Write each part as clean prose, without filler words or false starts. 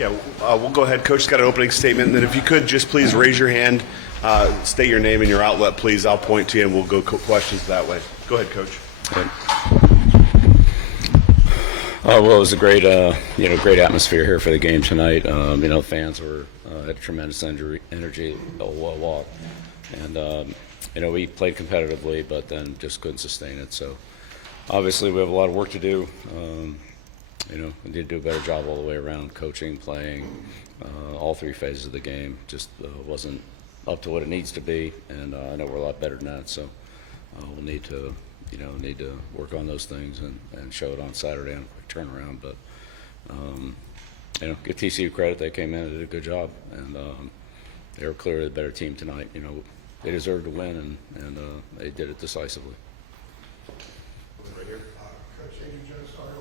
Yeah, we'll go ahead. Coach's got an opening statement, and then if you could just please raise your hand, state your name and your outlet, please. I'll point to you, and we'll go questions that way. Go ahead, Coach. Well, it was a great, great atmosphere here for the game tonight. Fans had tremendous energy the whole walk, and we played competitively, but then just couldn't sustain it. So obviously, we have a lot of work to do. We need to do a better job all the way around, coaching, playing, all three phases of the game. Just wasn't up to what it needs to be, and I know we're a lot better than that. So we'll need to work on those things and show it on Saturday on a quick turnaround. But give TCU credit; they came in and did a good job, and they were clearly the better team tonight. They deserved to win, and they did it decisively. Right here. Coach Amy Jones, Starter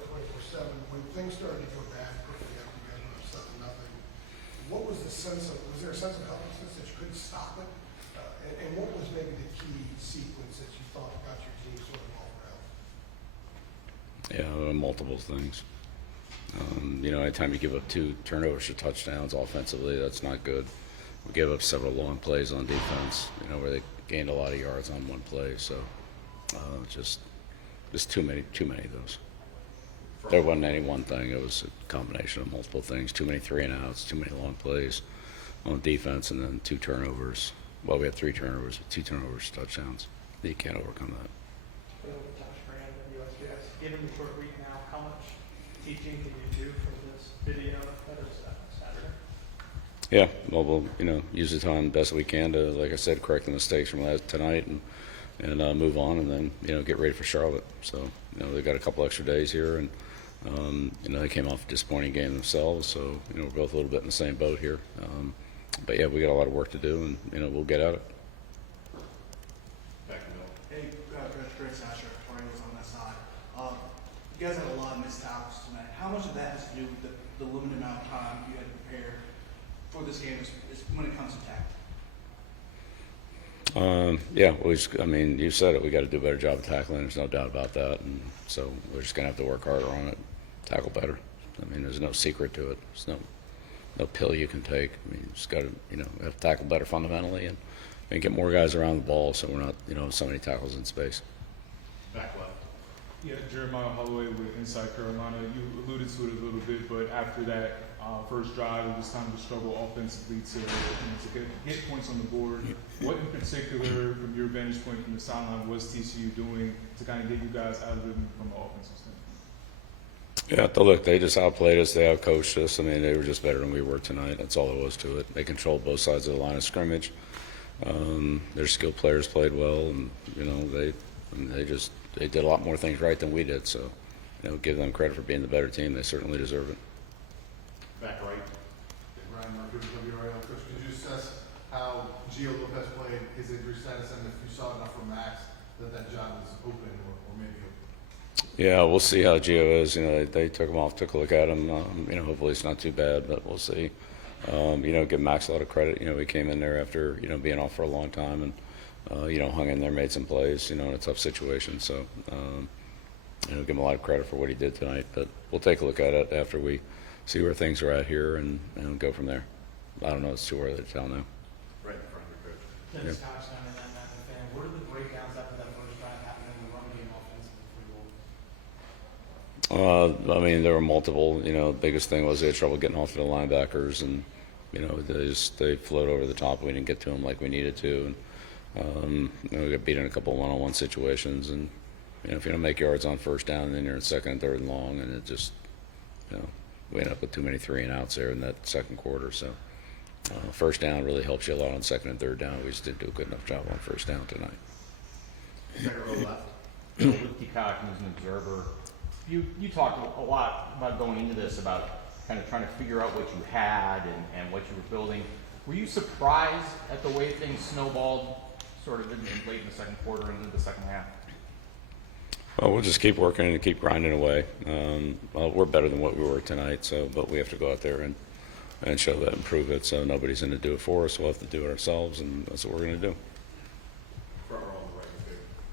24/7. When things started to go bad, quickly after you guys went up 7-0, what was the sense of? Was there a sense of helplessness that you couldn't stop it? And what was maybe the key sequence that you thought got your team sort of off rails? Yeah, multiple things. Anytime you give up 2 turnovers to touchdowns offensively, that's not good. We gave up several long plays on defense, where they gained a lot of yards on one play. So just too many of those. There wasn't any one thing. It was a combination of multiple things. Too many 3-and-outs, too many long plays on defense, and then 2 turnovers. Well, we had 3 turnovers, but 2 turnovers, touchdowns. You can't overcome that. Given the short week now, how much teaching can you do for this video that is Saturday? Yeah, well, we'll use the time best we can to, like I said, correct the mistakes from tonight and move on, and then get ready for Charlotte. So they've got a couple extra days here, and they came off a disappointing game themselves. So we're both a little bit in the same boat here. But yeah, we got a lot of work to do, and we'll get at it. Back to Bill. Hey, Coach Greg Sasher, Tornadoes on that side. You guys had a lot of missed tackles tonight. How much of that has to do with the limited amount of time you had to prepare for this game is when it comes to tackling? You said it. We got to do a better job of tackling. There's no doubt about that. And so we're just gonna have to work harder on it, tackle better. There's no secret to it. There's no pill you can take. You just got to have to tackle better fundamentally and get more guys around the ball, so we're not so many tackles in space. Back left. Yeah, Jeremiah Holloway with Inside Carolina. You alluded to it a little bit, but after that first drive, it was kind of a struggle offensively to get points on the board. What in particular, from your vantage point from the sideline, was TCU doing to kind of get you guys out of it from an offensive standpoint? Yeah, look, they just outplayed us. They outcoached us. They were just better than we were tonight. That's all there was to it. They controlled both sides of the line of scrimmage. Their skilled players played well, and they did a lot more things right than we did. So, give them credit for being the better team. They certainly deserve it. Back right. Ryan Murphy, WRAL. Coach, could you assess how Gio Lopez played, his injury status, and if you saw enough from Max that job is open or maybe open? Yeah, we'll see how Gio is. They took him off, took a look at him. Hopefully it's not too bad, but we'll see. Give Max a lot of credit. He came in there after being off for a long time and hung in there, made some plays. In a tough situation. So give him a lot of credit for what he did tonight. But we'll take a look at it after we see where things are at here and go from there. I don't know. It's too early to tell now. Right in front of your coach. Then Scott Steiner, that Massive fan. What are the breakdowns after that first drive happened in the run game offensively for you? There were multiple. Biggest thing was they had trouble getting off to the linebackers, and they float over the top. We didn't get to them like we needed to, and we got beat in a couple of one-on-one situations. And if you don't make yards on first down, then you're in second and third and long, and it just we ended up with too many 3-and-outs there in that second quarter. So first down really helps you a lot on second and third down. We just didn't do a good enough job on first down tonight. Second row left. With Peacock as an observer, you talked a lot about going into this about kind of trying to figure out what you had and what you were building. Were you surprised at the way things snowballed sort of late in the second quarter and into the second half? Well, we'll just keep working and keep grinding away. We're better than what we were tonight, but we have to go out there and show that and prove it. So nobody's going to do it for us. We'll have to do it ourselves, and that's what we're going to do. Front row on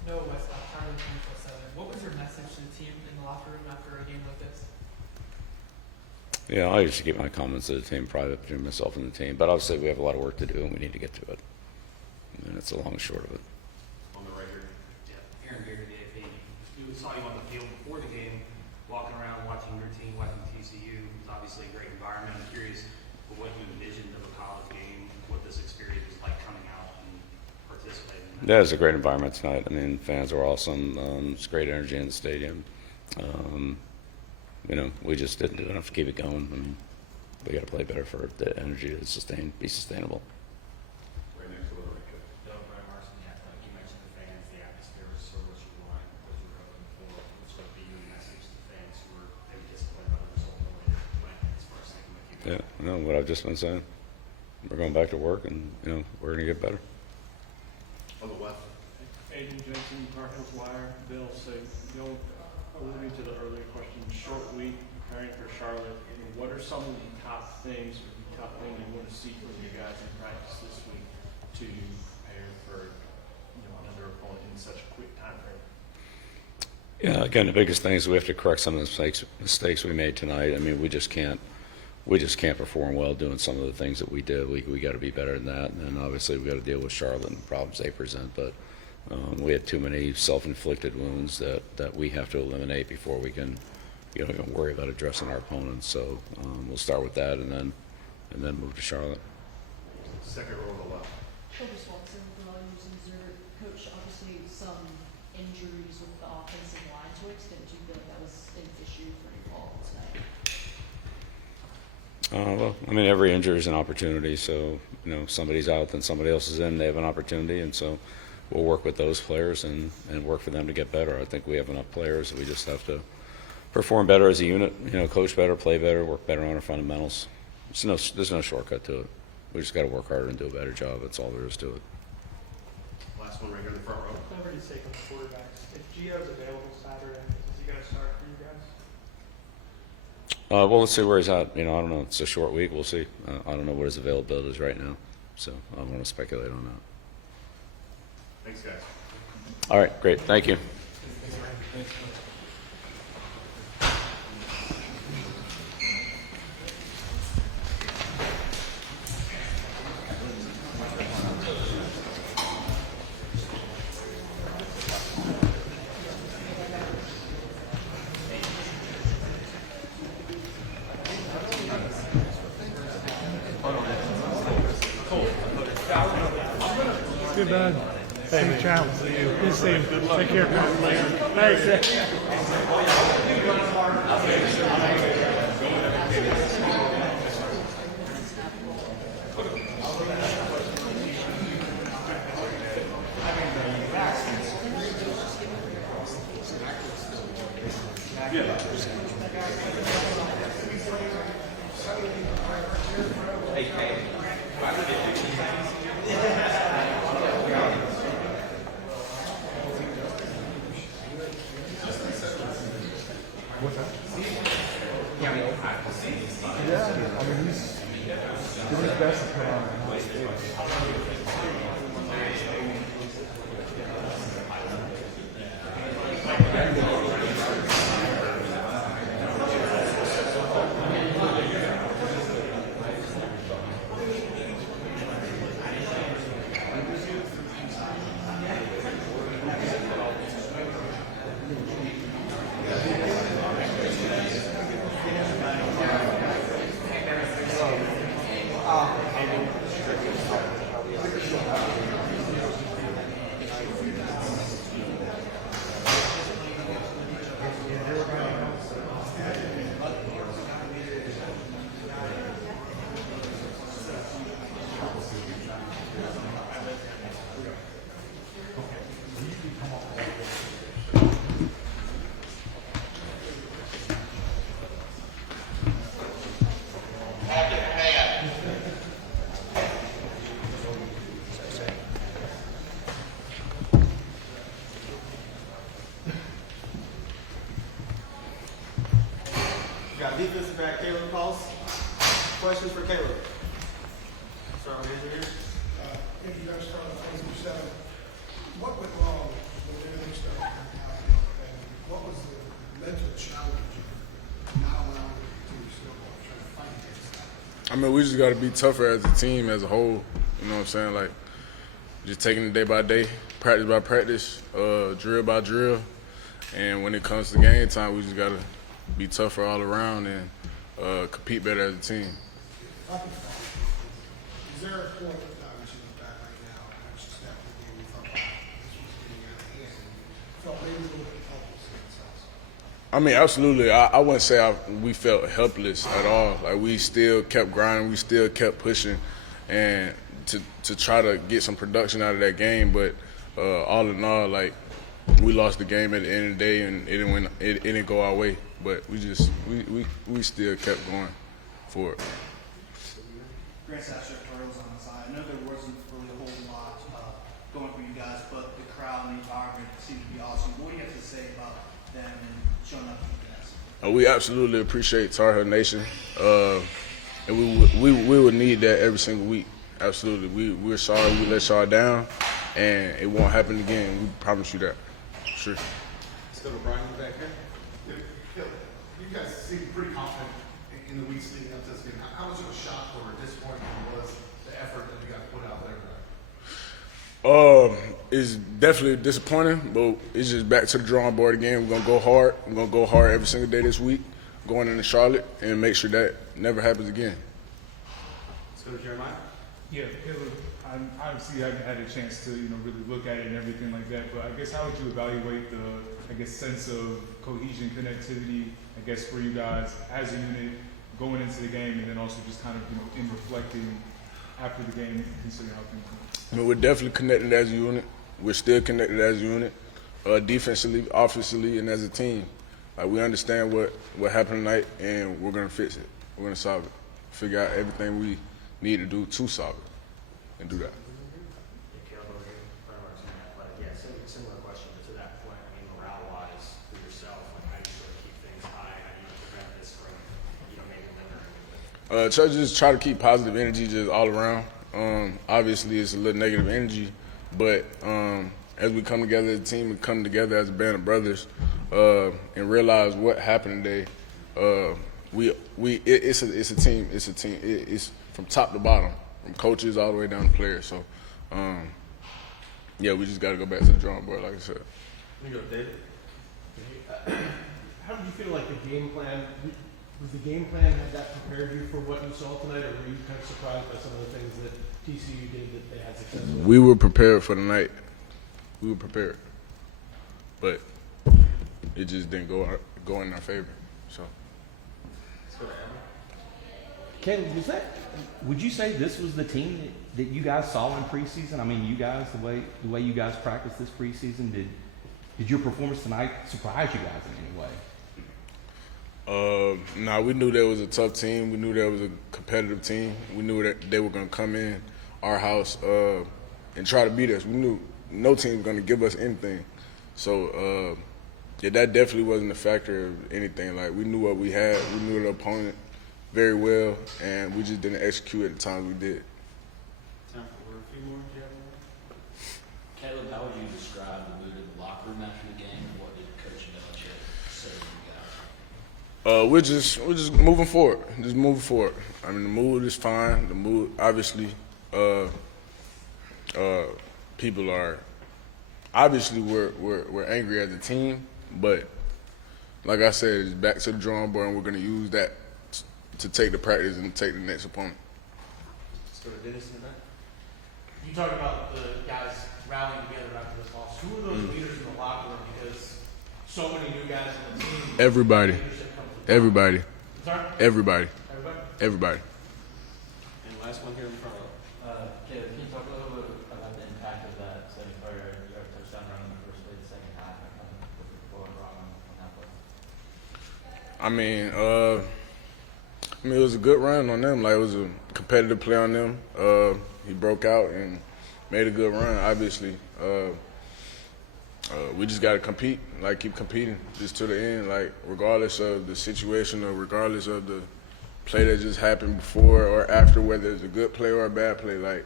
the right. No, West Charlie 24/7. What was your message to the team in the locker room after a game like this? Yeah, I usually keep my comments to the team private between myself and the team, but obviously we have a lot of work to do and we need to get to it. And it's the long and short of it. On the right here. Yeah, Aaron here today. We saw you on the field before the game, walking around, watching your team, watching TCU. It's obviously a great environment. I'm curious what you envisioned of a college game, what this experience was like coming out and participating in that. Yeah, it's a great environment tonight. I mean, fans were awesome. It's great energy in the stadium. You know, we just didn't do enough to keep it going. I mean, we got to play better for the energy to be sustainable. Right next to the right kid. Bill, Brian Marson, yeah, like you mentioned the fans, the atmosphere was sort of what you want, what you were hoping for. What sort of be your message to the fans who were maybe disappointed by the result the way it went as far as thinking with you? Yeah, I know what I've just been saying. We're going back to work, and you know we're going to get better. On the left. Aiden Jensen, Tar Heels Wire. Bill, so alluding to the earlier question, short week preparing for Charlotte. What are some of the top things or the top thing you want to see from you guys in practice this week to prepare for another opponent in such a quick time frame? Yeah, again, the biggest thing is we have to correct some of the mistakes we made tonight. I mean, we just can't perform well doing some of the things that we did. We got to be better than that, and then obviously we got to deal with Charlotte and the problems they present. But we had too many self-inflicted wounds that we have to eliminate before we can, even worry about addressing our opponents. So we'll start with that, and then move to Charlotte. Second row on the left. Travis Watson, Missouri. Coach, obviously some injuries with the offensive line. To what extent do you feel like that was an issue for you all tonight? Well, I mean, every injury is an opportunity. So, somebody's out, then somebody else is in. They have an opportunity, and so we'll work with those players and work for them to get better. I think we have enough players. We just have to perform better as a unit, coach better, play better, work better on our fundamentals. There's no shortcut to it. We just got to work harder and do a better job. That's all there is to it. Last one right here in the front row. Liberty's sake of the quarterbacks. If Gio's available Saturday, is he going to start for you guys? Well, let's see where he's at. I don't know. It's a short week. We'll see. I don't know what his availability is right now, so I don't want to speculate on that. Thanks, guys. All right, great. Thank you. Good, bud. Safe travels to you. Good to see you. Good luck. Take care. Thanks. Defensive back Caleb Pulse. Questions for Caleb? Start with Andrew here. If you guys start on 27, what went wrong when everything started working out? And what was the mental challenge of not allowing the team to snowball? I mean, we just got to be tougher as a team, as a whole. You know what I'm saying? Like, just taking it day by day, practice by practice, drill by drill. And when it comes to game time, we just got to be tougher all around and compete better as a team. Is there a point of time as you look back right now, which is that the game you thought, wow, this was getting out of hand, and felt maybe a little bit helpless in themselves? I mean, absolutely. I wouldn't say we felt helpless at all. Like, we still kept grinding, we still kept pushing, and to try to get some production out of that game. But all in all, like, we lost the game at the end of the day, and it didn't go our way. But we still kept going for it. Grant Sasser, Cardinals on the side. I know there wasn't really a whole lot going for you guys, but the crowd and the environment seemed to be awesome. What do you have to say about them and showing up for you guys? We absolutely appreciate Tar Heel Nation, and we would need that every single week. Absolutely, we're sorry we let y'all down, and it won't happen again. We promise you that. Sure. Let's go to Brian back here. You guys seem pretty confident in the weeks leading up to this game. How much of a shock or a disappointment was the effort that you guys put out there tonight? It's definitely disappointing, but it's just back to the drawing board again. We're gonna go hard. We're gonna go hard every single day this week, going into Charlotte, and make sure that never happens again. Let's go to Jeremiah. Yeah, Caleb, I obviously haven't had a chance to, really look at it and everything like that, but I guess how would you evaluate the, sense of cohesion, connectivity, for you guys as a unit going into the game, and then also just kind of, in reflecting after the game, considering how things went? I mean, we're definitely connected as a unit. We're still connected as a unit, defensively, offensively, and as a team. Like, we understand what happened tonight, and we're gonna fix it. We're gonna solve it. Figure out everything we need to do to solve it, and do that. Caleb over here, similar question to that point. I mean, morale-wise for yourself, how do you sort of keep things high? How do you prevent this from, maybe lingering? Just try to keep positive energy just all around. Obviously, it's a little negative energy, but as we come together as a team, we come together as a band of brothers, and realize what happened today. It's a team. It's a team. It's from top to bottom, from coaches all the way down to players. So, we just got to go back to the drawing board, like I said. Let me go, David. How did you feel like the game plan? Was the game plan, had that prepared you for what you saw tonight, or were you kind of surprised by some of the things that TCU did that they had success with? We were prepared for the night. We were prepared, but it just didn't go in our favor. So. Let's go to Evan. Ken, would you say this was the team that you guys saw in preseason? I mean, you guys, the way you guys practiced this preseason, did your performance tonight surprise you guys in any way? No, we knew there was a tough team. We knew there was a competitive team. We knew that they were going to come in our house and try to beat us. We knew no team was going to give us anything. So, that definitely wasn't a factor of anything. Like, we knew what we had. We knew the opponent very well, and we just didn't execute at the times we did. Time for a few more. Do you have more? Caleb, how would you describe the mood of the locker room after the game, and what did Coach Belichick say to you guys? We're just moving forward. Just moving forward. I mean, the mood is fine. The mood, obviously, people are. Obviously, we're angry as a team, but like I said, it's back to the drawing board, and we're going to use that to take the practice and take the next opponent. Let's go to Dennis in the back. You talked about the guys rallying together after this loss. Who are those leaders in the locker room? Because so many new guys on the team. Everybody. Sorry? Everybody. Everybody? And last one here in front of. Caleb, can you talk a little bit about the impact of that second touchdown run in the first play, the second half, and kind of what the ball brought on that play? I mean, it was a good run on them. Like, it was a competitive play on them. He broke out and made a good run, obviously. We just got to compete, like, keep competing just to the end, like, regardless of the situation or regardless of the play that just happened before or after, whether it's a good play or a bad play, like,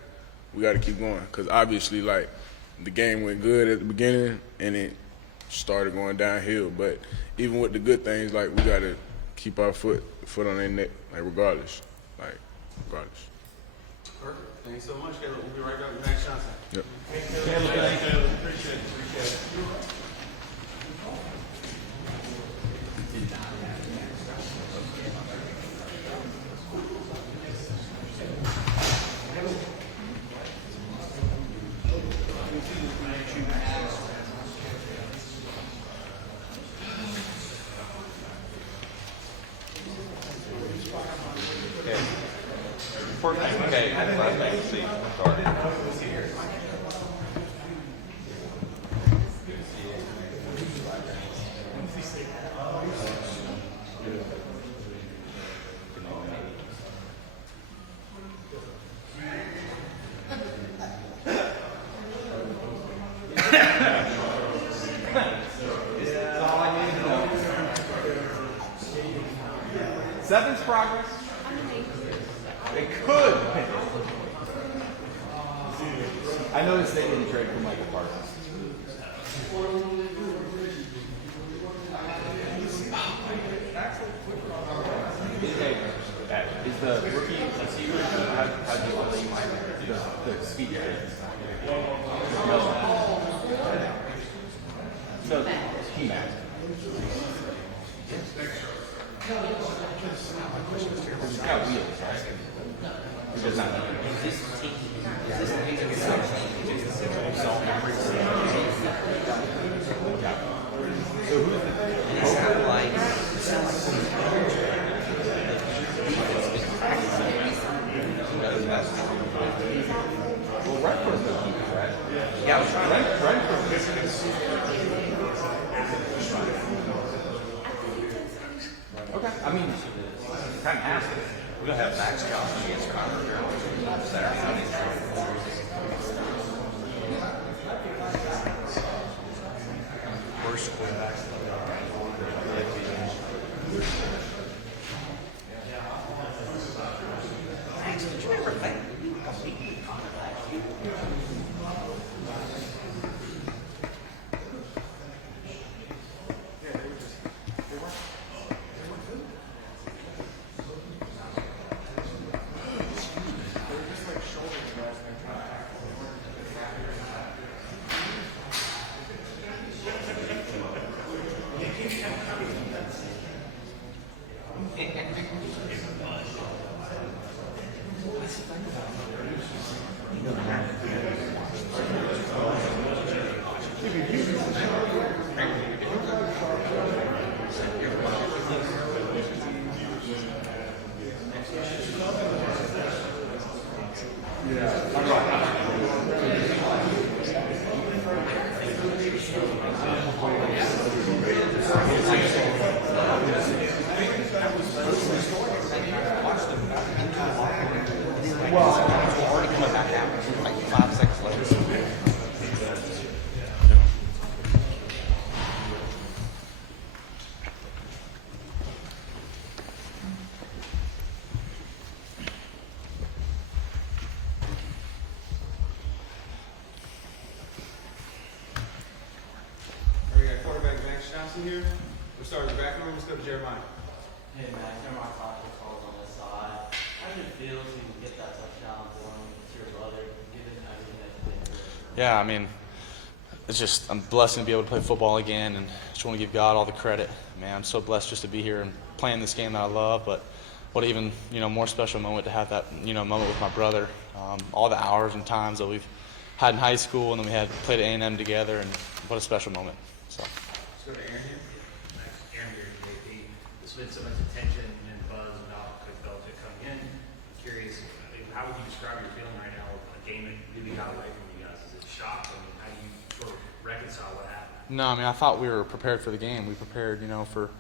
we got to keep going. Because obviously, like, the game went good at the beginning and it started going downhill. But even with the good things, like, we got to keep our foot on their neck, like, regardless. Like, regardless. Perfect. Thanks so much, Caleb. We'll be right back with Max Johnson. Yep. Caleb, thank you. Appreciate it. Okay, Seven's progress. They could. I noticed they didn't trade for Michael Parsons. Is the rookie receiver, how do you like the speed trade? No, T-Mac. He's got wheels, right? He does not. So who's well, Redford's the keeper, right? Yeah, I was trying to. Okay, I mean, kind of asked it. We're going to have Max Johnson against Connor here Saturday. Worst quarterback. Max, did you ever think you would compete with Connor last year? Here. We'll start with the back room. Let's go to Jeremiah. Hey, man. Jeremiah Fox calls on this side. How did it feel to get that touchdown for him? It's your brother, given everything that's been through? Yeah, I mean, it's just, I'm blessed to be able to play football again, and just want to give God all the credit. Man, I'm so blessed just to be here and playing this game that I love, but what even, more special moment to have that, moment with my brother. All the hours and times that we've had in high school, and then we had played at A&M together, and what a special moment. So. Let's go to Aaron here. Aaron here, JP. There's been so much attention and buzz about Coach Belichick coming in. I'm curious, how would you describe your feeling right now of a game that really got away from you guys? Is it shock? I mean, how do you sort of reconcile what happened? No, I mean, I thought we were prepared for the game. We prepared, for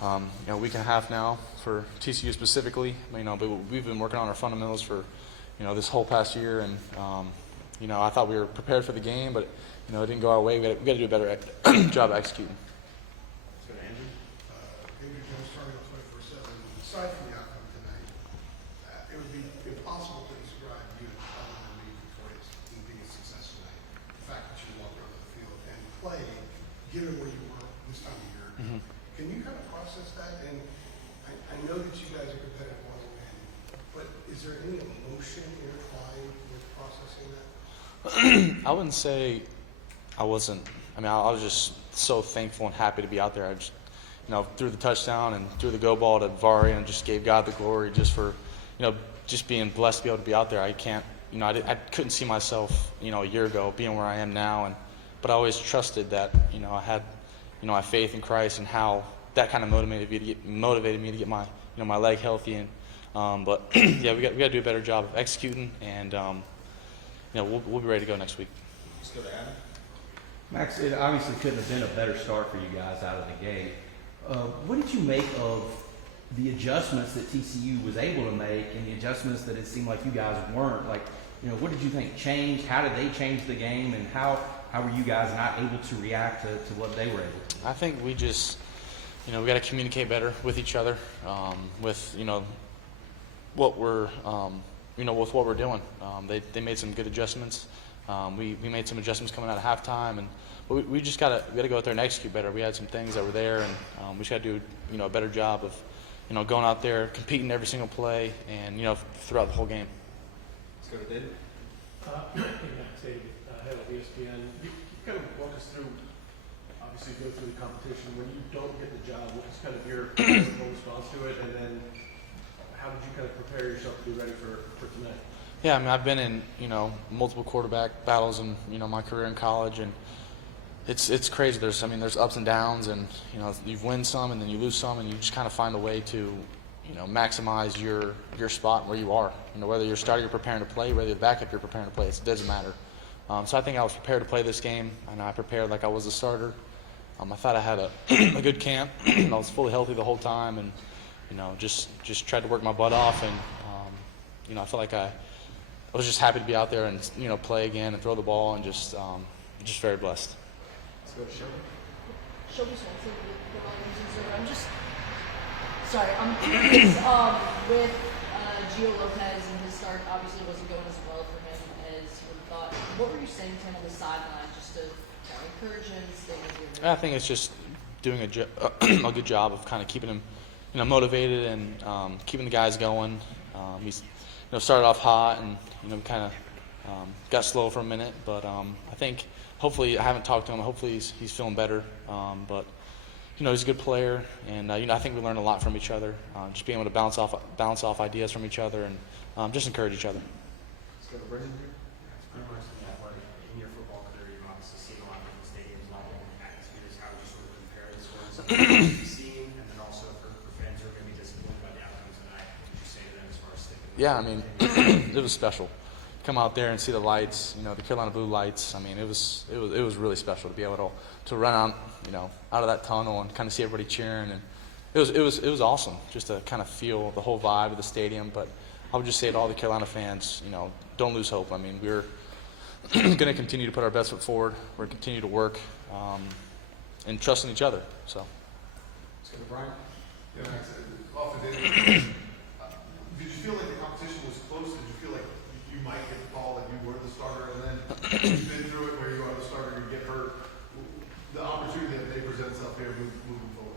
a week and a half now for TCU specifically. But we've been working on our fundamentals for, this whole past year, and I thought we were prepared for the game, but it didn't go our way. We got to do a better job executing. Let's go to Andrew. Andrew Jones, starting on 24/7. Aside from the outcome tonight, it would be impossible to describe you other than being victorious and being a success tonight. The fact that you walked onto the field and played, given where you were this time of year. Mm-hmm. Can you kind of process that? And I know that you guys are competitive one win, but is there any emotion intertwined with processing that? I wouldn't say I wasn't. I mean, I was just so thankful and happy to be out there. I just, threw the touchdown and threw the go ball to Vari and just gave God the glory just for, just being blessed to be able to be out there. I can't, I couldn't see myself, a year ago being where I am now, but I always trusted that, I had, my faith in Christ and how that kind of motivated me to get my, my leg healthy. And but yeah, we got to do a better job of executing, and we'll be ready to go next week. Let's go to Adam. Max, it obviously couldn't have been a better start for you guys out of the gate. What did you make of the adjustments that TCU was able to make and the adjustments that it seemed like you guys weren't? Like, what did you think changed? How did they change the game? And how were you guys not able to react to what they were able to? I think we just, we got to communicate better with each other, with, what we're, with what we're doing. They made some good adjustments. We made some adjustments coming out of halftime, but we just gotta go out there and execute better. We had some things that were there, and we just gotta do a better job of going out there, competing every single play, and throughout the whole game. Let's go to David. David, head of ESPN. You kind of walk us through, obviously go through the competition. When you don't get the job, what was kind of your response to it, and then how did you kind of prepare yourself to be ready for tonight? Yeah, I mean, I've been in, multiple quarterback battles in, my career in college, and it's crazy. There's ups and downs, and, you win some and then you lose some, and you just kind of find a way to, maximize your spot where you are. Whether you're starting or preparing to play, whether you're the backup you're preparing to play, it doesn't matter. So I think I was prepared to play this game. I prepared like I was a starter. I thought I had a good camp. I was fully healthy the whole time, and, just tried to work my butt off, and, I felt like I was just happy to be out there and play again and throw the ball, and just very blessed. Let's go to Shelby. Shelby Swanson with the Volumes Observer. I'm curious with Gio Lopez and his start obviously wasn't going as well for him as you would have thought. What were you saying to him on the sideline just to encourage him, stay with you? I think it's just doing a good job of kind of keeping him motivated and keeping the guys going. He's started off hot and kind of got slow for a minute, but I think hopefully, I haven't talked to him, hopefully he's feeling better, but he's a good player, and I think we learned a lot from each other, just being able to bounce off ideas from each other, and just encourage each other. Let's go to Brendan here. Pretty much in your football career, you've obviously seen a lot of different stadiums, a lot of different atmospheres. How would you sort of compare this one to something you've seen, and then also for fans who are maybe disappointed by the outcome tonight, what would you say to them as far as sticking? Yeah, I mean, it was special. Come out there and see the lights, the Carolina Blue lights. I mean, it was really special to be able to run out, out of that tunnel and kind of see everybody cheering, and it was awesome just to kind of feel the whole vibe of the stadium. But I would just say to all the Carolina fans, don't lose hope. I mean, we're going to continue to put our best foot forward. We're going to continue to work and trust in each other. So. Let's go to Brian. Yeah, Max, did you feel like the competition was close? Did you feel like you might get the call that you were the starter, and then you've been through it where you are the starter, you get hurt? The opportunity that may present itself here moving forward.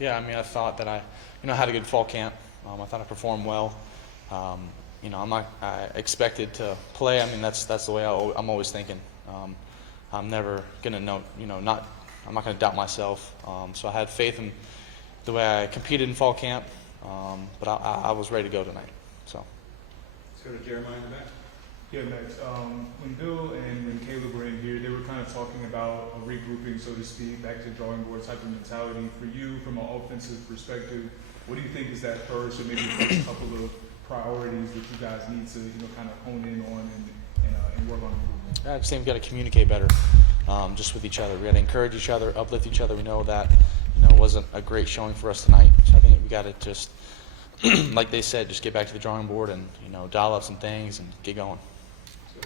Yeah, I mean, I thought that I had a good fall camp. I thought I performed well. I expected to play. I mean, that's the way I'm always thinking. I'm never gonna I'm not gonna doubt myself. So I had faith in the way I competed in fall camp, but I was ready to go tonight. So. Let's go to Jeremiah in the back. Yeah, Max. When Bill and when Caleb were in here, they were kind of talking about a regrouping, so to speak, back to the drawing board type of mentality. For you, from an offensive perspective, what do you think is that first, or maybe a couple of priorities that you guys need to, kind of hone in on and work on improvement? I just think we've got to communicate better, just with each other. We got to encourage each other, uplift each other. We know that, it wasn't a great showing for us tonight, so I think we got to just, like they said, just get back to the drawing board and, dial up some things and get going. So,